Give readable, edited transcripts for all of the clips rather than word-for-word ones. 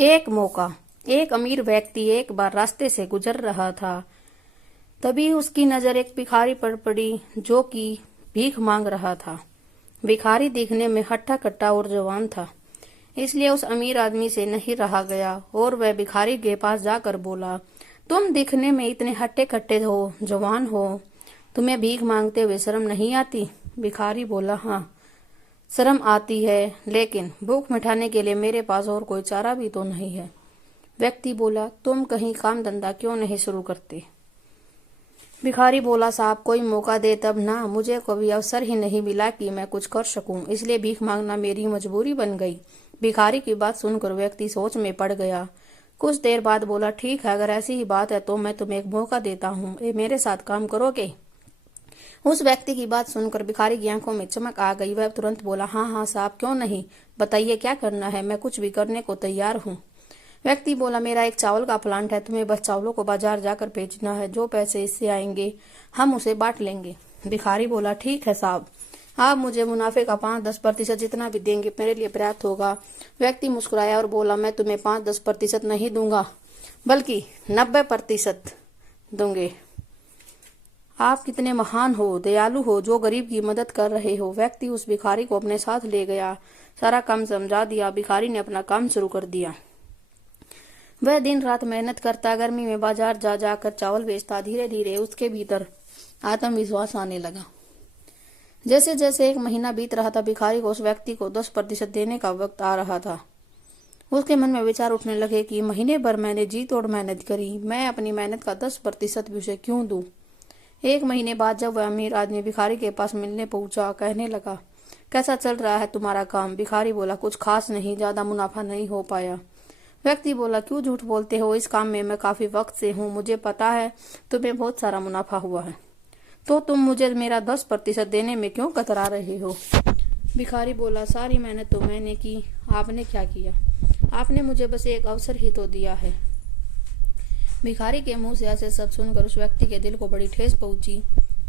एक मौका। एक अमीर व्यक्ति एक बार रास्ते से गुजर रहा था। तभी उसकी नजर एक भिखारी पर पड़ी जो कि भीख मांग रहा था। भिखारी दिखने में हट्टा कट्टा और जवान था, इसलिए उस अमीर आदमी से नहीं रहा गया और वह भिखारी के पास जाकर बोला, तुम दिखने में इतने हट्टे कट्टे हो, जवान हो, तुम्हें भीख मांगते हुए शर्म नहीं आती? भिखारी बोला, हाँ शर्म आती है, लेकिन भूख मिटाने के लिए मेरे पास और कोई चारा भी तो नहीं है। व्यक्ति बोला, तुम कहीं काम धंधा क्यों नहीं शुरू करते? भिखारी बोला, साहब कोई मौका दे तब ना, मुझे कभी अवसर ही नहीं मिला कि मैं कुछ कर सकूं, इसलिए भीख मांगना मेरी मजबूरी बन गई। भिखारी की बात सुनकर व्यक्ति सोच में पड़ गया। कुछ देर बाद बोला, ठीक है, अगर ऐसी ही बात है तो मैं तुम्हें एक मौका देता हूँ, मेरे साथ काम करोगे? उस व्यक्ति की बात सुनकर भिखारी की आंखों में चमक आ गई। वह तुरंत बोला, हाँ हाँ साहब, क्यों नहीं, बताइए क्या करना है, मैं कुछ भी करने को तैयार हूँ। व्यक्ति बोला, मेरा एक चावल का प्लांट है, तुम्हें बस चावलों को बाजार जाकर बेचना है, जो पैसे इससे आएंगे हम उसे बांट लेंगे। भिखारी बोला, ठीक है साहब, आप मुझे मुनाफे का 5-10% जितना भी देंगे मेरे लिए पर्याप्त होगा। व्यक्ति मुस्कुराया और बोला, मैं तुम्हें 5-10% नहीं दूंगा, बल्कि 90% दूंगे। आप कितने महान हो, दयालु हो, जो गरीब की मदद कर रहे हो। व्यक्ति उस भिखारी को अपने साथ ले गया, सारा काम समझा दिया। भिखारी ने अपना काम शुरू कर दिया। वह दिन रात मेहनत करता, गर्मी में बाजार जा जाकर चावल बेचता। धीरे धीरे उसके भीतर आत्मविश्वास आने लगा। जैसे जैसे एक महीना बीत रहा था, भिखारी को उस व्यक्ति को 10% देने का वक्त आ रहा था। उसके मन में विचार उठने लगे कि महीने भर मैंने जी तोड़ मेहनत करी, मैं अपनी मेहनत का 10% भी उसे क्यों दूं। एक महीने बाद जब वह अमीर आदमी भिखारी के पास मिलने पहुंचा, कहने लगा, कैसा चल रहा है तुम्हारा काम? भिखारी बोला, कुछ खास नहीं, ज्यादा मुनाफा नहीं हो पाया। व्यक्ति बोला, क्यों झूठ बोलते हो, इस काम में मैं काफी वक्त से हूँ, मुझे पता है तुम्हें बहुत सारा मुनाफा हुआ है, तो तुम मुझे मेरा 10% देने में क्यों कतरा रहे हो? भिखारी बोला, सारी मेहनत तो मैंने की, आपने क्या किया? आपने मुझे बस एक अवसर ही तो दिया है। भिखारी के मुंह से ऐसे सब सुनकर उस व्यक्ति के दिल को बड़ी ठेस पहुंची।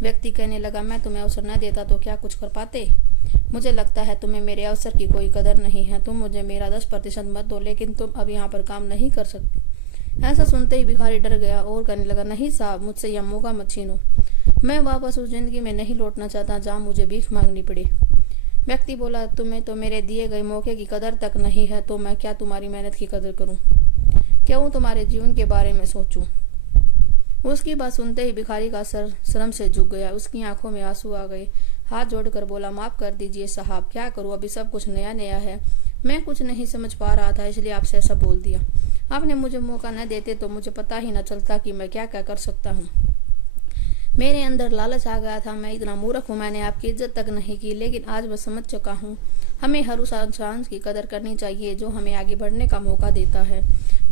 व्यक्ति कहने लगा, मैं तुम्हें अवसर न देता तो क्या कुछ कर पाते? मुझे लगता है तुम्हें मेरे अवसर की कोई कदर नहीं है। तुम मुझे मेरा 10% मत दो, लेकिन तुम अब यहाँ पर काम नहीं कर सकते। ऐसा सुनते ही भिखारी डर गया और कहने लगा, नहीं साहब, मुझसे यह मौका मत छीनो, मैं वापस उस जिंदगी में नहीं लौटना चाहता जहाँ मुझे भीख मांगनी पड़े। व्यक्ति बोला, तुम्हें तो मेरे दिए गए मौके की कदर तक नहीं है, तो मैं क्या तुम्हारी मेहनत की कदर करूं? क्यों तुम्हारे जीवन के बारे में सोचूं? उसकी बात सुनते ही भिखारी का सर शर्म से झुक गया। उसकी आंखों में आंसू आ गए। हाथ जोड़कर बोला, माफ कर दीजिए साहब, क्या करूं, अभी सब कुछ नया नया है, मैं कुछ नहीं समझ पा रहा था, इसलिए आपसे ऐसा बोल दिया। आपने मुझे मौका न देते तो मुझे पता ही न चलता कि मैं क्या क्या कर सकता हूँ। मेरे अंदर लालच आ गया था, मैं इतना मूर्ख हूँ, मैंने आपकी इज्जत तक नहीं की, लेकिन आज मैं समझ चुका हूँ, हमें हर उस इंसान की कदर करनी चाहिए जो हमें आगे बढ़ने का मौका देता है।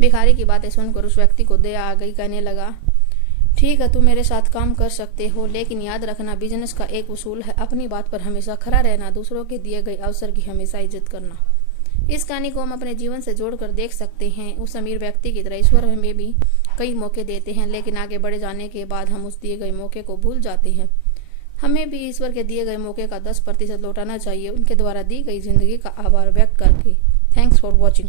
भिखारी की बातें सुनकर उस व्यक्ति को दया आ गई। कहने लगा, ठीक है, तुम मेरे साथ काम कर सकते हो, लेकिन याद रखना, बिजनेस का एक उसूल है, अपनी बात पर हमेशा खरा रहना, दूसरों के दिए गए अवसर की हमेशा इज्जत करना। इस कहानी को हम अपने जीवन से जोड़कर देख सकते हैं। उस अमीर व्यक्ति की तरह ईश्वर हमें भी कई मौके देते हैं, लेकिन आगे बढ़े जाने के बाद हम उस दिए गए मौके को भूल जाते हैं। हमें भी ईश्वर के दिए गए मौके का 10% लौटाना चाहिए, उनके द्वारा दी गई जिंदगी का आभार व्यक्त करके। Thanks for watching.